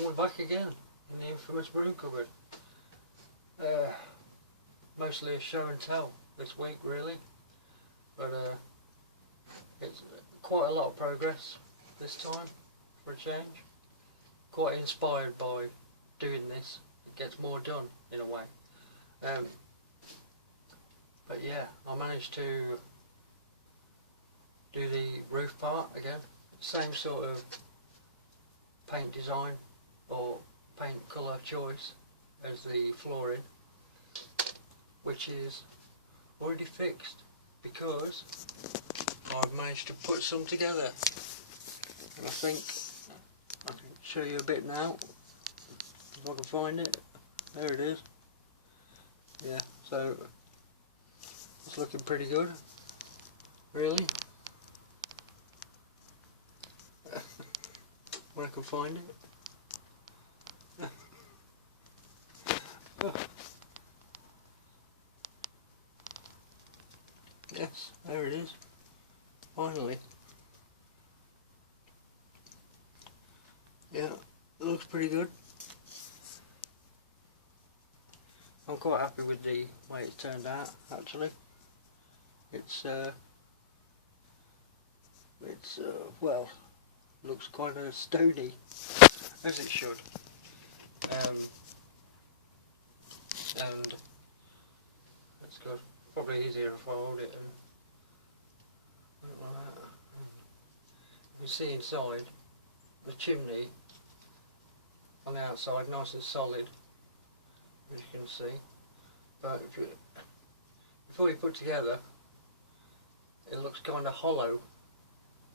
And we're back again in the infamous broom cupboard. Mostly a show and tell this week really, but it's quite a lot of progress this time for a change. Quite inspired by doing this. It gets more done in a way. But yeah, I managed to do the roof part again. Same sort of paint design or paint colour choice as the flooring, which is already fixed because I've managed to put some together, and I think I can show you a bit now if I can find it. There it is. Yeah, so it's looking pretty good really when I can find it. Yes, there it is, finally. Yeah, it looks pretty good. I'm quite happy with the way it's turned out actually. It's well, looks kind of stony, as it should. And it's good. Probably easier if I hold it and like that. You see inside the chimney on the outside, nice and solid, as you can see. But before you put together, it looks kind of hollow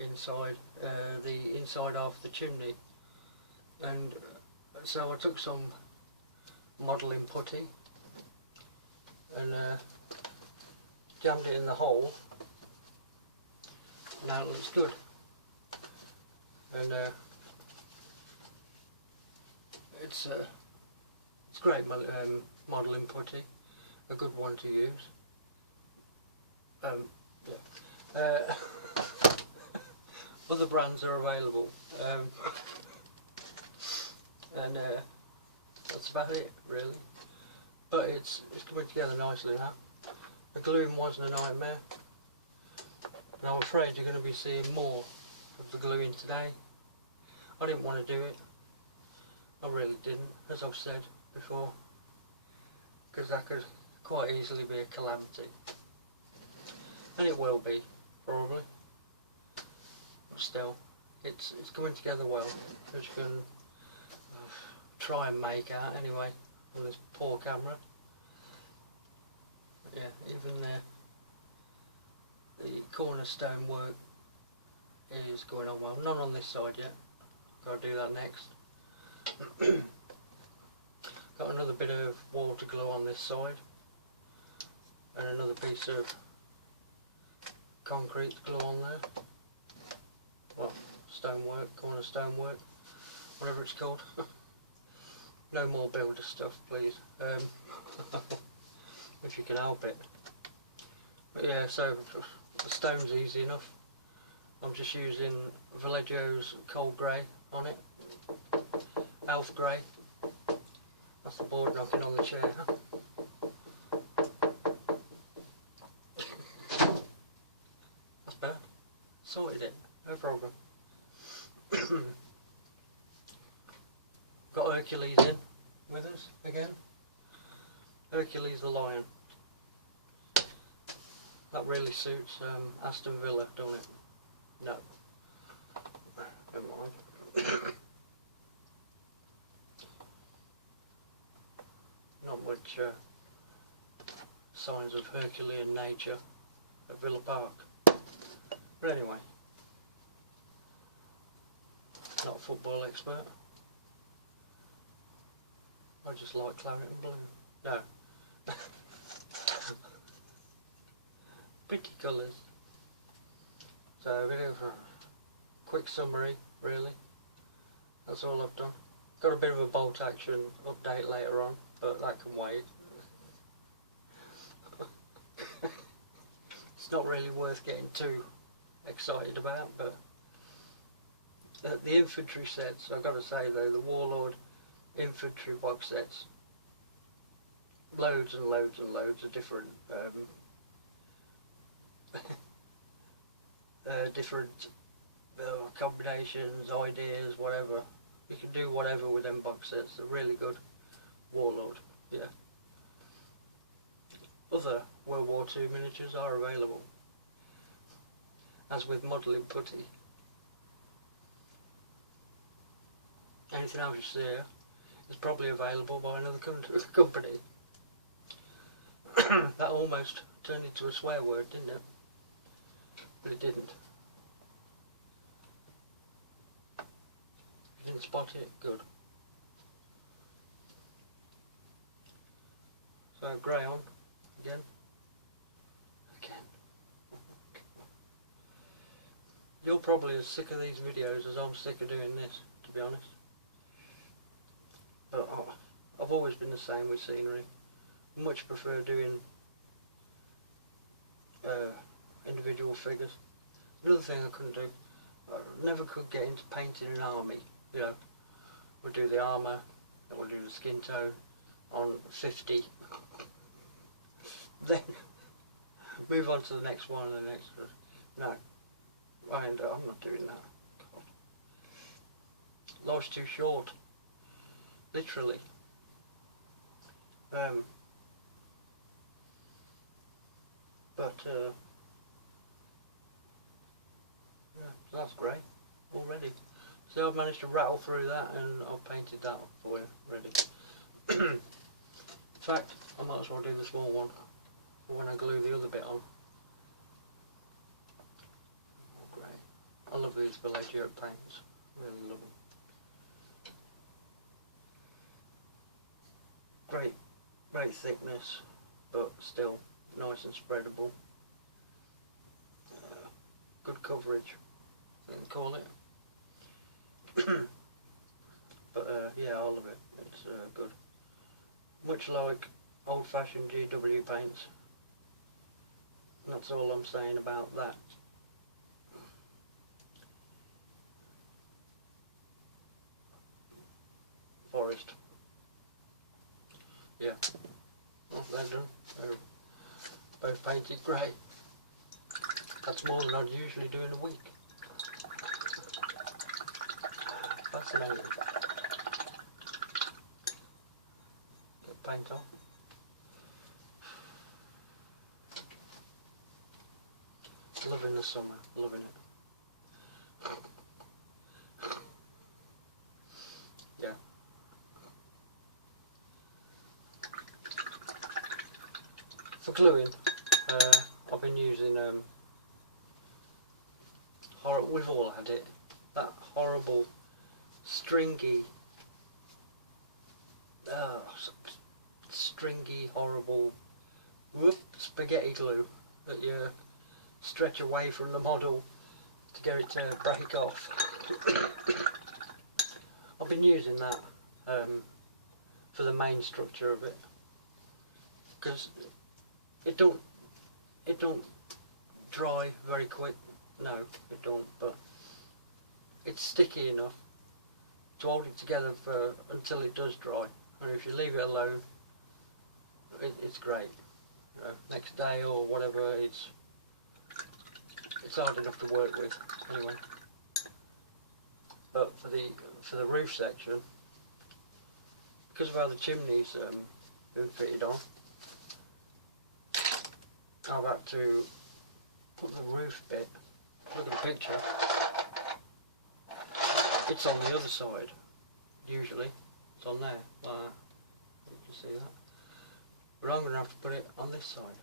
inside, the inside half of the chimney. And so I took some modelling putty and jammed it in the hole. Now it looks good. And it's great modelling putty, a good one to use. Yeah. Other brands are available, and that's about it really. But it's coming together nicely now. The gluing wasn't a nightmare, and I'm afraid you're going to be seeing more of the gluing today. I didn't want to do it, I really didn't, as I've said before, because that could quite easily be a calamity, and it will be, probably. But still, it's coming together well, as you can try and make out anyway on this poor camera. But yeah, even the cornerstone work is going on well. None on this side yet. Got to do that next. Got another bit of water glue on this side, and another piece of concrete glue on there. Well, stonework, corner stonework, whatever it's called. No more builder stuff, please. If you can help it. But yeah, so the stone's easy enough. I'm just using Vallejo's cold grey on it. Elf grey. That's the board knocking on the chair. That's better. Sorted it. No problem. Got Hercules in with us again. Hercules the lion. That really suits Aston Villa, don't it? No. Never mind. Not much signs of Herculean nature at Villa Park. But anyway, not a football expert. I just like claret and blue. No. Pretty colours. So a bit of a quick summary really. That's all I've done. Got a bit of a bolt action update later on, but that can wait. It's not really worth getting too excited about, but The infantry sets, I've got to say though, the Warlord infantry box sets, loads and loads and loads of different different combinations, ideas, whatever. You can do whatever with them box sets. They're really good. Warlord, yeah. Other World War II miniatures are available, as with modelling putty. Anything else you see here is probably available by another company. That almost turned into a swear word, didn't it? But it didn't. You didn't spot it? Good. So grey on again. You're probably as sick of these videos as I'm sick of doing this, to be honest. But I've always been the same with scenery. I much prefer doing individual figures. Another thing I couldn't do, I never could get into painting an army. You know, we'll do the armour, then we'll do the skin tone on 50. Then move on to the next one and the next one. No, I'm not doing that. God. Life's too short, literally. Yeah, that's great already. So I've managed to rattle through that and I've painted that for you, ready. In fact, I might as well do the small one when I glue the other bit on. Oh, great. I love these Villaggio paints, really love them. Great thickness, but still nice and spreadable. Good coverage, I can call it. But yeah, I love it. It's good. Much like old-fashioned GW paints. That's all I'm saying about that. Forest. Yeah. They're done. They're both painted great. That's more than I'd usually do in a week. Fascinating. Get paint on. Loving the summer, loving it. Yeah. For gluing, I've been using we've all had it, that horrible stringy horrible spaghetti glue that you stretch away from the model to get it to break off. I've been using that for the main structure of it, because it don't dry very quick. No, it don't, but it's sticky enough to hold it together until it does dry. And if you leave it alone, it's great. You know, next day or whatever, it's hard enough to work with anyway. But for the roof section, because of how the chimney's been fitted on, I've had to put the roof bit. Look at the picture. It's on the other side. Usually, it's on there. You can see that. But I'm going to have to put it on this side,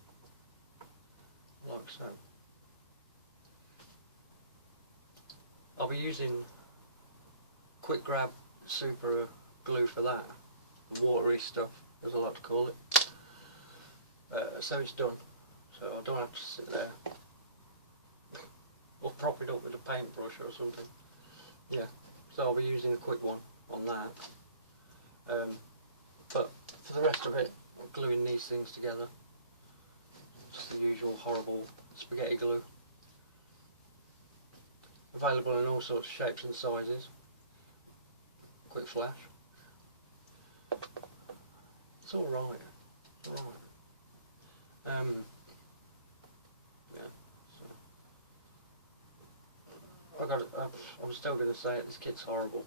like so. I'll be using quick grab super glue for that, the watery stuff, as I like to call it. So it's done. So I don't have to sit there or prop it up with a paintbrush or something. Yeah, so I'll be using a quick one on that. But for the rest of it, I'm gluing these things together. Just the usual horrible spaghetti glue. available in all sorts of shapes and sizes. Quick flash. It's all right. It's all right. Yeah. So I'm still going to say it. This kit's horrible.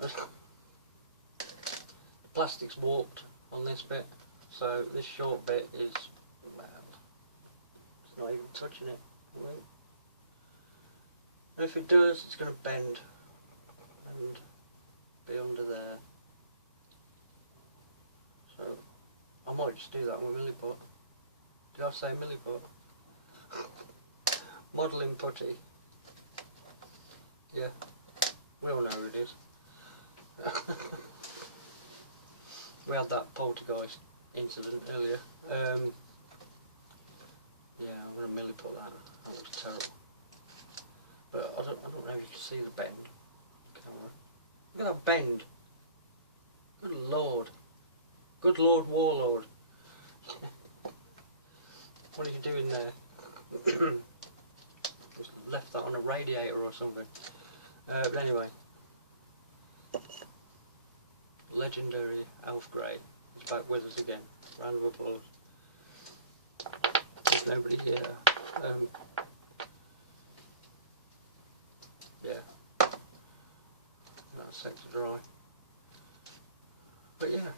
The plastic's warped on this bit, so this short bit is, well, it's not even touching it. And if it does, it's going to bend and be under there. So I might just do that with milliput. Did I say milliput? Modelling putty. Yeah, we all know who it is. We had that poltergeist incident earlier. Yeah, I'm going to milliput that. That looks terrible. But I don't know if you can see the bend. Look at that bend. Good lord. Good lord warlord. What are you doing there? Just left that on a radiator or something. But anyway. Legendary Elf Grey is back with us again. Round of applause. Nobody here. Yeah. That's set to dry. But yeah,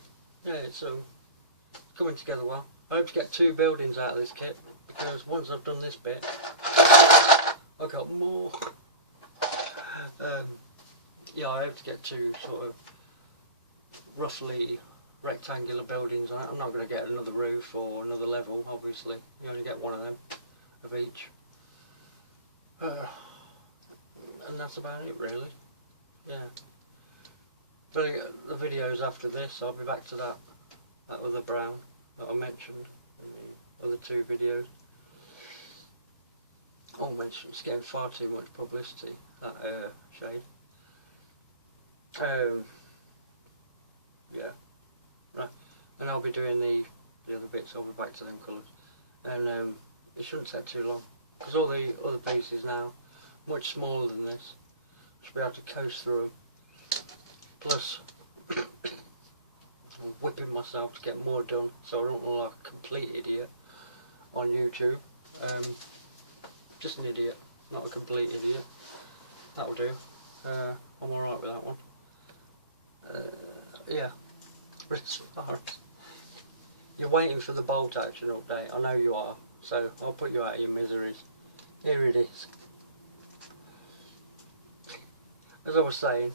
it's coming together well. I hope to get 2 buildings out of this kit, because once I've done this bit, I've got more. Yeah, I hope to get 2 sort of roughly rectangular buildings. I'm not going to get another roof or another level, obviously. You only get one of them, of each. And that's about it, really. Yeah. But the videos after this, I'll be back to that other brown that I mentioned in the other 2 videos. I'll mention it's getting far too much publicity, that shade. Yeah. Right. And I'll be doing the other bits, I'll be back to them colours. And it shouldn't take too long, because all the other pieces now, much smaller than this. I should be able to coast through them. Plus, I'm whipping myself to get more done, so I don't look like a complete idiot on YouTube. Just an idiot, not a complete idiot. That'll do. I'm alright with that one. Yeah. You're waiting for the bolt action update. I know you are, so I'll put you out of your miseries. Here it is. As I was saying,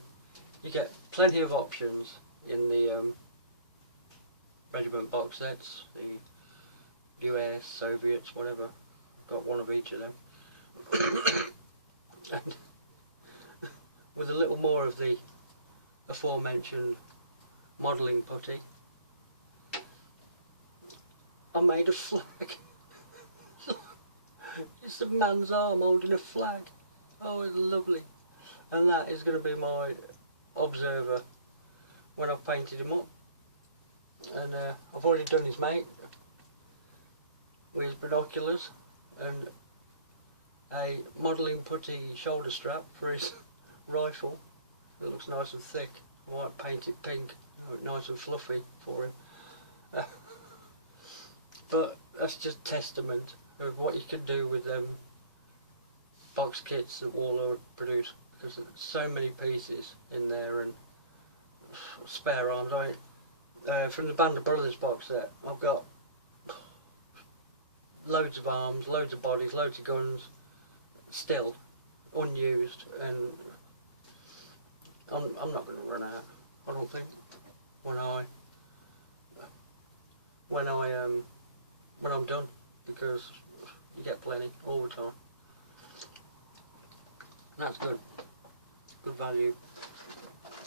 you get plenty of options in the regiment box sets, the US, Soviets, whatever. Got one of each of them. And with a little more of the aforementioned modelling putty, I made a flag. It's a man's arm holding a flag. Oh, it's lovely. And that is going to be my observer when I've painted him up. And I've already done his mate with his binoculars and a modelling putty shoulder strap for his rifle. It looks nice and thick. I might paint it pink, nice and fluffy for him. But that's just testament of what you can do with box kits that Warlord produce, because there's so many pieces in there and spare arms. From the Band of Brothers box set, I've got loads of arms, loads of bodies, loads of guns, still unused, and I'm not going to run out, I don't think, when I'm done, because you get plenty all the time. That's good. Good value.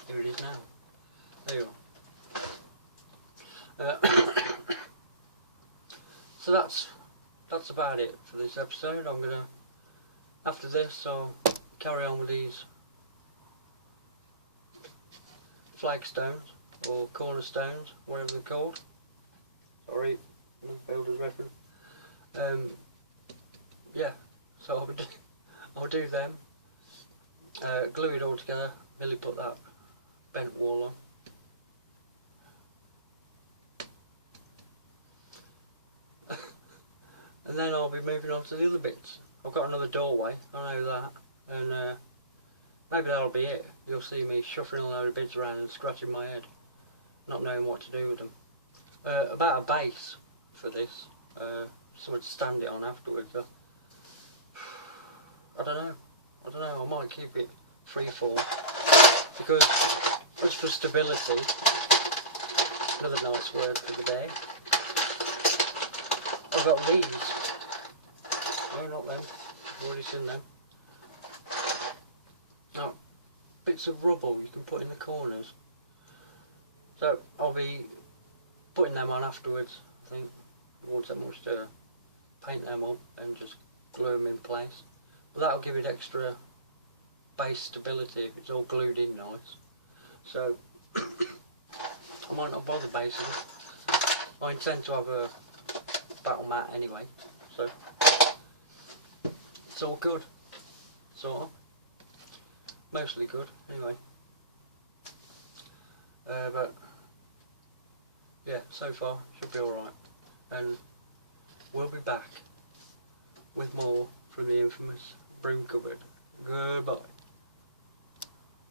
Here it is now. There you are. So that's about it for this episode. I'm gonna, after this, I'll carry on with these flagstones or cornerstones, whatever they're called. Sorry, builder's reference. Yeah. So I'll I'll do them, glue it all together, nearly put that bent wall on. And then I'll be moving on to the other bits. I've got another doorway, I know that, and maybe that'll be it. You'll see me shuffling a load of bits around and scratching my head, not knowing what to do with them. About a base for this, something to stand it on afterwards. I don't know, I might keep it freeform, because just for stability, another nice word for the day. I've got these. No, not them. I've already seen them. No, bits of rubble you can put in the corners. So I'll be putting them on afterwards. I think it won't take much to paint them on and just glue them in place. But that'll give it extra base stability if it's all glued in nice. So I might not bother basing it. I intend to have a battle mat anyway, so it's all good, sort of, mostly good anyway, but yeah, so far should be alright, and we'll be back with more from the infamous broom cupboard. Goodbye.